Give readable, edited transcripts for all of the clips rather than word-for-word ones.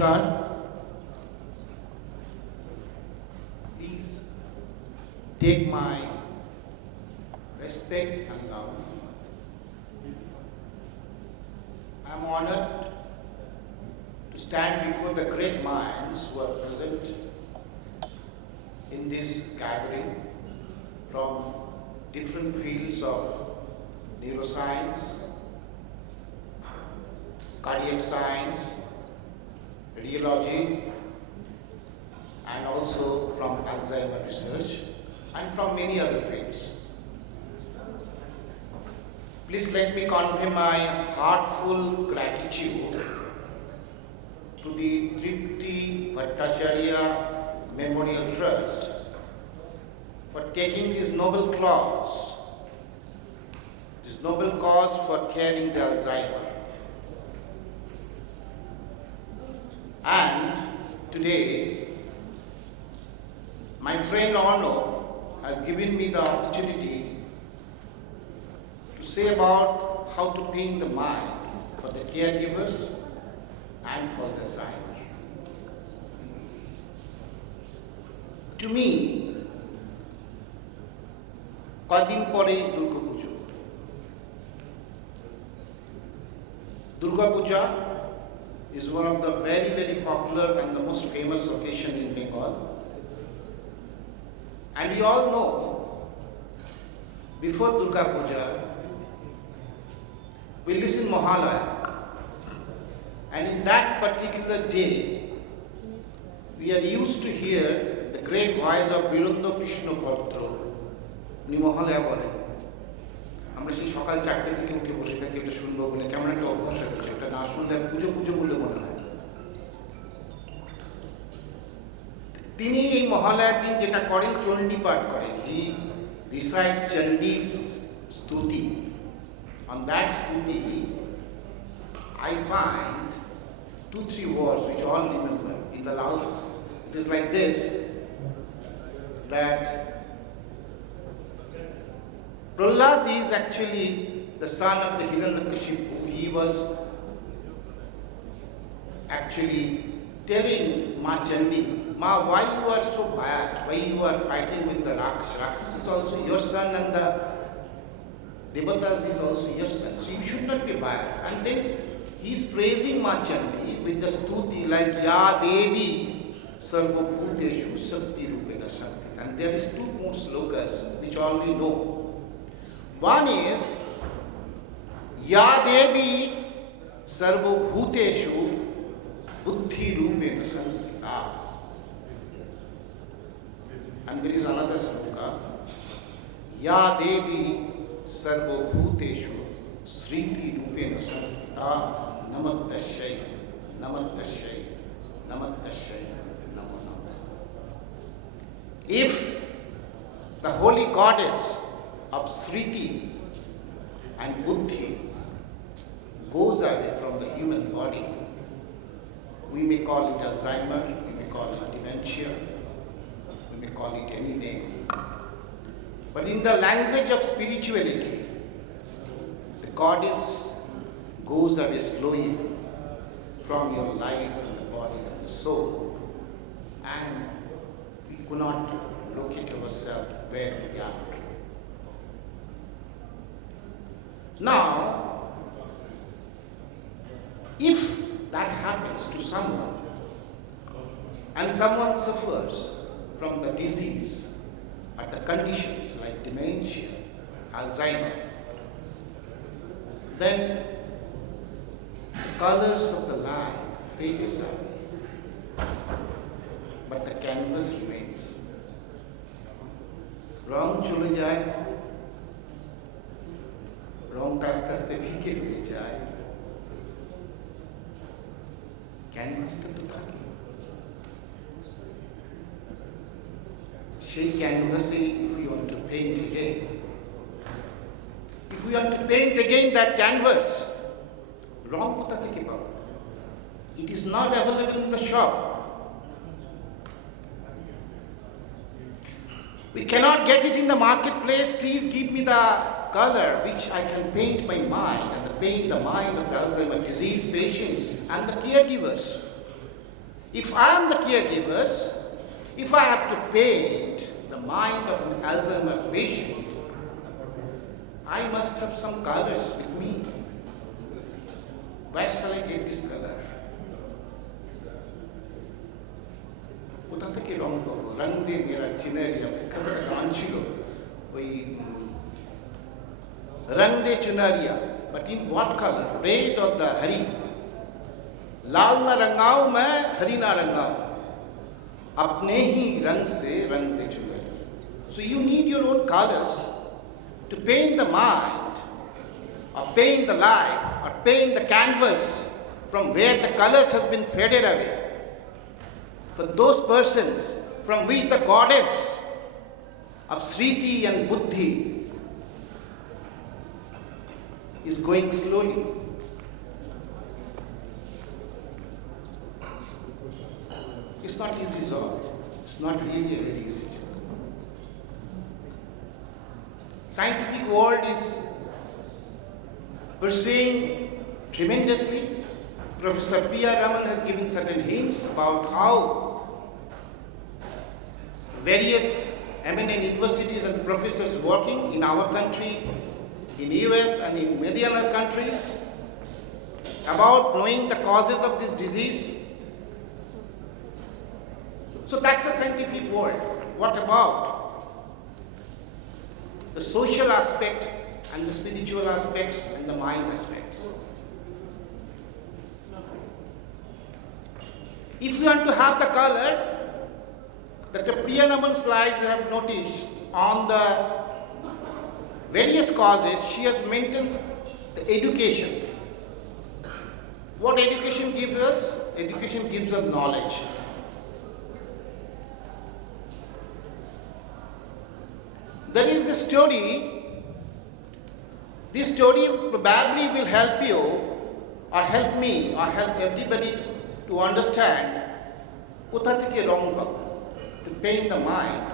Namaskar. Please take my respect and love. I am honored to stand before the great minds who are present in this gathering from different fields of neuroscience, cardiac science, radiology, and also from Alzheimer research, and from many other fields. Please let me convey my heartful gratitude to the Tripty Bhattacharyya Memorial Trust for taking this noble cause for caring the Alzheimer. And today, my friend Arno has given me the opportunity to say about how to paint the mind for the caregivers and for the Alzheimer. To me, কদিন পরে Durga Puja. Durga Puja is one of the very, very popular and the most famous occasion in Bengal. And we all know, before Durga Puja, we listen Mahalaya. And in that particular day, we are used to hear the great voice of Birondra Krishna Patro. উনি মহালয়া বলেন, আমরা সেই সকাল 4টে থেকে উঠে বসে থাকি এটা শুনবো বলে কেমন একটা অভ্যাস হয়ে গেছে, এটা না শুনলে পুজো পুজো বলে মনে হয়। তিনি এই মহালয়ার দিন যেটা করেন, চণ্ডী পাঠ করেন। He recites Chandi's Stuti. On that Stuti, I find 2-3 words which all remember in the Lalsa. It is like this, that Prahlad is actually the son of the Hiranyakashipu. He was actually telling Ma Chandi, Ma, why you are so biased? Why you are fighting with the Raksha? Raksha is also your son and the Devatas is also your son. So you should not be biased. And then he is praising Ma Chandi with the stuti like Ya Devi Sarvabhuteshu Shakti Rupena Shastra. And there is 2 more slokas which all we know. One is Ya Devi Sarvabhuteshu Buddhi Rupena Sanstita. And there is another sloka, Ya Devi Sarvabhuteshu Sriti Rupena Sanstita Namatashay Namatashay Namatashay Namo Namo. If the holy goddess of Sriti and Buddhi goes away from the human body, we may call it Alzheimer, we may call it dementia, we may call it any name. But in the language of spirituality, the goddess goes away slowly from your life and the body and the soul, and we could not locate ourselves where we are. Now, if that happens to someone and someone suffers from the disease or the conditions like dementia, Alzheimer, then the colors of the life fades away, but the canvas remains. রং চলে যায়, রংটা আস্তে আস্তে ফিকে হয়ে যায়, ক্যানভাসটা তো থাকে। সেই ক্যানভাসে if we want to paint again that canvas, রং কোথা থেকে পাবো? It is not available in the shop. We cannot get it in the marketplace. Please give me the color which I can paint my mind and paint the mind of the Alzheimer disease patients and the caregivers. If I am the caregivers, if I have to paint the mind of an Alzheimer patient, I must have some colors with me. Where shall I get this color? কোথা থেকে রং পাবো? রং দিয়ে মেরা চিনারিয়া একটা গান ছিল ওই রং দে চুনারিয়া, but in what color? Red or the hari? लाल ना रंगाऊं मैं, हरी ना रंगाऊं, अपने ही रंग से रंग दे चुनारिया. So you need your own colors to paint the mind, or paint the life, or paint the canvas from where the colors has been faded away. For those persons from which the goddess of Sriti and Buddhi is going slowly. It's not easy, so it's not really very easy. Scientific world is pursuing tremendously. Professor P.R. Raman has given certain hints about how various eminent universities and professors working in our country, in US and in many other countries, about knowing the causes of this disease. So that's a scientific world. What about the social aspect and the spiritual aspects and the mind aspects? If you want to have the color, the Tripty slides I have noticed on the various causes, she has maintained the education. What education gives us? Education gives us knowledge. There is a story. This story probably will help you, or help me, or help everybody to understand কোথা থেকে রং পাবো, to paint the mind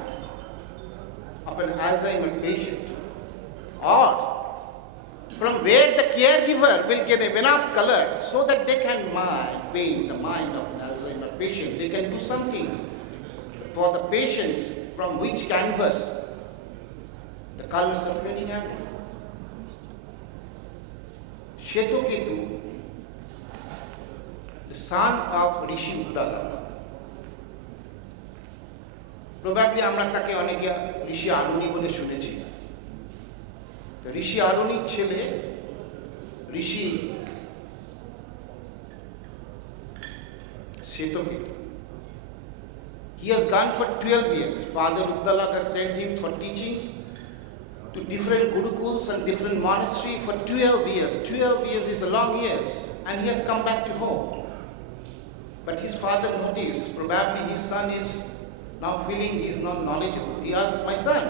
of an Alzheimer patient, or from where the caregiver will get enough color so that they can paint the mind of an Alzheimer patient. They can do something for the patients from which canvas the colors are fading away. Shetoketu, the son of Rishi Uddala. Probably আমরা তাকে অনেকে ঋষি আরুণী বলে শুনেছি. ঋষি আরুণীর ছেলে ঋষি Shetoketu. He has gone for 12 years. Father Uddala has sent him for teachings to different gurukuls and different monasteries for 12 years. 12 years is a long years, and he has come back to home. But his father noticed probably his son is now feeling he is not knowledgeable. He asked, my son,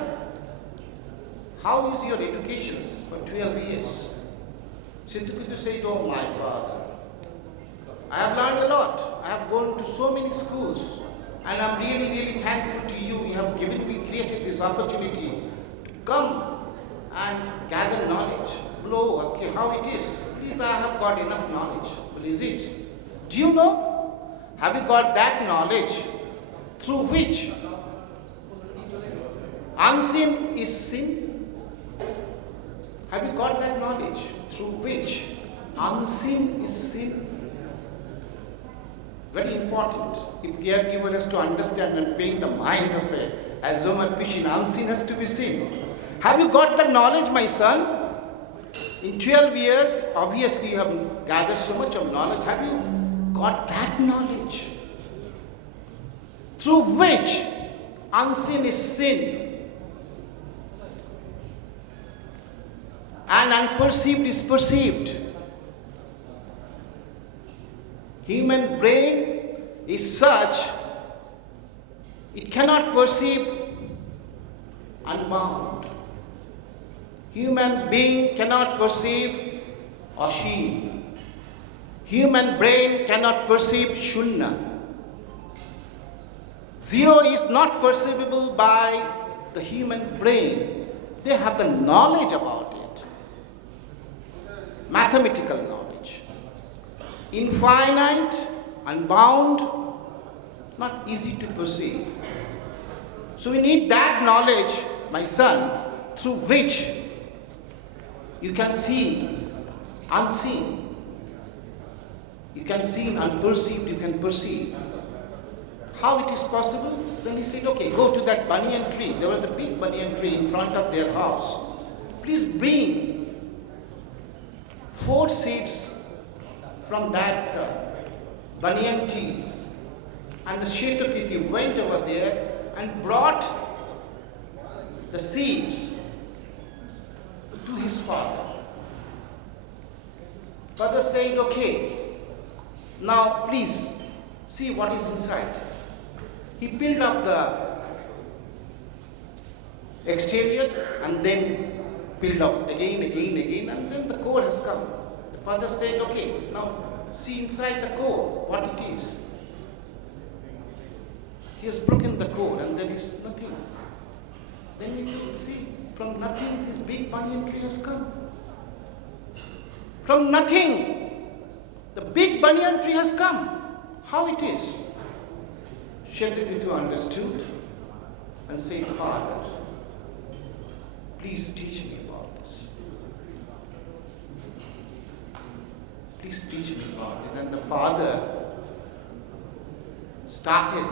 how is your education for 12 years? Shetoketu said, oh my father, I have learned a lot. I have gone to so many schools, and I'm really, really thankful to you. You have created this opportunity to come and gather knowledge. Blow, okay, how it is. Please, I have got enough knowledge. But is it? Do you know? Have you got that knowledge through which unseen is sin? Have you got that knowledge through which unseen is sin? Very important. If caregiver has to understand and paint the mind of a Alzheimer patient, unseen has to be seen. Have you got that knowledge, my son? In 12 years, obviously you have gathered so much of knowledge. Have you got that knowledge through which unseen is sin and unperceived is perceived? Human brain is such, it cannot perceive unbound. Human being cannot perceive Ashim. Human brain cannot perceive Shunya. Zero is not perceivable by the human brain. They have the knowledge about it. Mathematical knowledge. Infinite, unbound, not easy to perceive. So we need that knowledge, my son, through which you can see unseen. You can see unperceived, you can perceive. How it is possible? Then he said, okay, go to that banyan tree. There was a big banyan tree in front of their house. Please bring 4 seeds from that banyan trees. And the Shetakiti went over there and brought the seeds to his father. Father said, okay, now please see what is inside. He peeled up the exterior and then peeled off again, and then the core has come. The father said, okay, now see inside the core what it is. He has broken the core and there is nothing. Then you can see from nothing this big banyan tree has come. From nothing, the big banyan tree has come. How it is? Shetakiti understood and said, Father, please teach me about this. Please teach me about it. And the father started